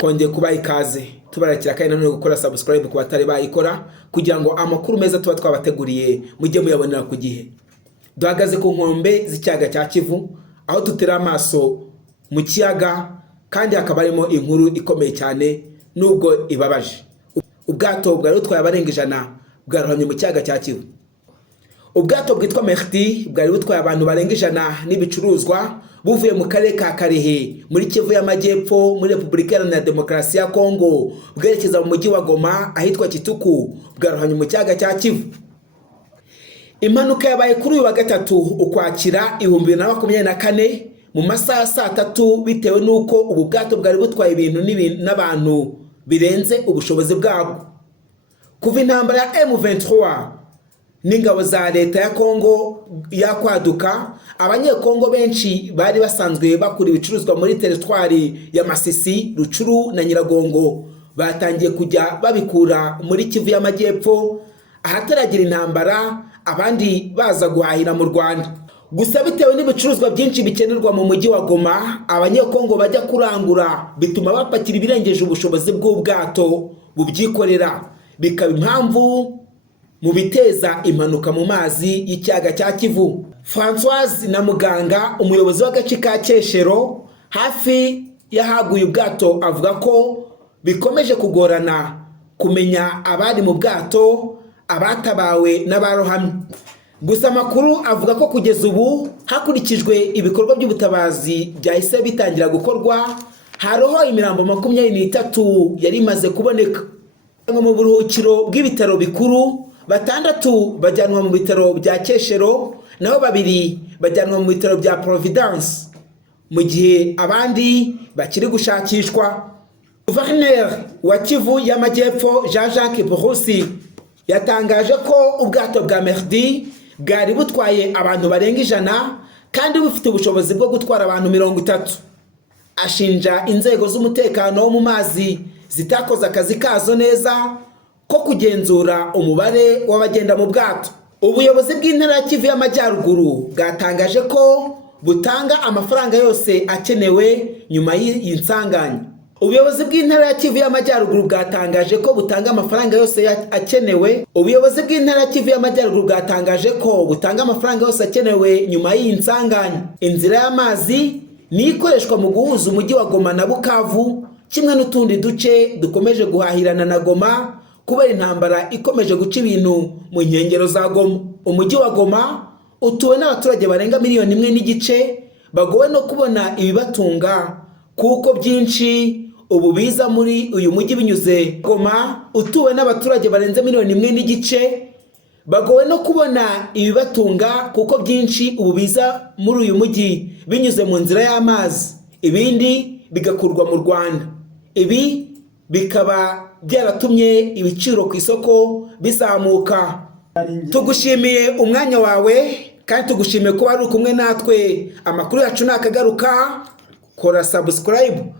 Kongeye kubaha ikaze tubarakira kandi nanone gukora subscribe ku batari bayikora kugira ngo amakuru meza tuba twabateguriye mujye muyabonera ku gihe. Duhagaze ku nkombe z'icyaga cya Kivu aho tutera amaso mu kiyaga kandi hakaba harimo inkuru ikomeye cyane nubwo ibabaje. Ubwato bwari butwaye abarenga 100 bwarohamye mu cyaga cya Kivu. Ubwato bwitwa Merdi bwari butwaye abantu barenga 100 n'ibicuruzwa buvuye mu karere ka Karehe muri Kivu y'Amajyepfo muri Repubulika Iharanira Demokarasi ya Kongo bwerekeza mu mujyi wa Goma ahitwa Kituku bwarohamye mu cyaga cya Kivu. Impanuka yabaye kuri uyu wa gatatu Ukwakira 2024 mu masaha saa 3 bitewe nuko ubu bwato bwari butwaye ibintu n'abantu birenze ubushobozi bwabo. Kuva intambara ya M23 n'ingabo za leta ya Kongo yakwaduka, abanyekongo benshi bari basanzwe bakura ibicuruzwa muri teritwari ya Masisi, Rucuru na Nyiragongo batangiye kujya babikura muri Kivu y'Amajyepfo ahataragira intambara, abandi baza guhahira mu Rwanda. Gusa bitewe n'ibicuruzwa byinshi bikenerwa mu mujyi wa Goma, abanyekongo bajya kurangura bituma bapakira ibirengeje ubushobozi bw'ubwato bubyikorera, bikaba impamvu mu biteza impanuka mu mazi y'icyaga cya Kivu. Françoise na Muganga, umuyobozi w'agace ka Keshero hafi yahaguye ubwato, avuga ko bikomeje kugorana kumenya abari mu bwato, abatabawe n'abarohamye. Gusa amakuru avuga ko kugeza ubu hakurikijwe ibikorwa by'ubutabazi byahise bitangira gukorwa, haroho imirambo 23 yari imaze kuboneka. Mu buruhukiro bw'ibitaro bikuru 6 bajyanwa mu bitaro bya Keshero, naho 2 bajyanwa mu bitaro bya Providence, mu gihe abandi bakiri gushakishwa. Gouverneur wa Kivu y'Amajyepfo Jean-Jacques Purusi yatangaje ko ubwato bwa Merdi bwari butwaye abantu barenga 100 kandi bufite ubushobozi bwo gutwara abantu 30. Ashinja inzego z'umutekano wo mu mazi zitakoze akazi kazo neza ko kugenzura umubare w'abagenda mu bwato. Ubuyobozi bw'intara ya Kivu y'Amajyaruguru bwatangaje ko butanga amafaranga yose akenewe nyuma y'insanganya. Ubuyobozi bw'intara ya Kivu y'Amajyaruguru bwatangaje ko butanga amafaranga yose akenewe. Ubuyobozi bw'intara ya Kivu y'Amajyaruguru bwatangaje ko butanga amafaranga yose akenewe nyuma y'insanganya. Inzira y'amazi ni ikoreshwa mu guhuza umujyi wa Goma na Bukavu, kimwe n'utundi duce dukomeje guhahirana na Goma kubera intambara ikomeje guca ibintu mu nkengero za Goma. Umujyi wa Goma utuwe n'abaturage barenga 1.5 miliyoni, bagowe no kubona ibibatunga kuko byinshi ubu biza muri uyu mujyi binyuze Goma. Utuwe n'abaturage barenze 1.5 miliyoni, bagowe no kubona ibibatunga kuko byinshi ubu biza muri uyu mujyi binyuze mu nzira y'amazi, ibindi bigakurwa mu Rwanda. Ibi bikaba byaratumye ibiciro ku isoko bizamuka. Tugushimiye umwanya wawe kandi tugushimiye ko wari kumwe natwe. Amakuru yacu nakagaruka, kora subscribe.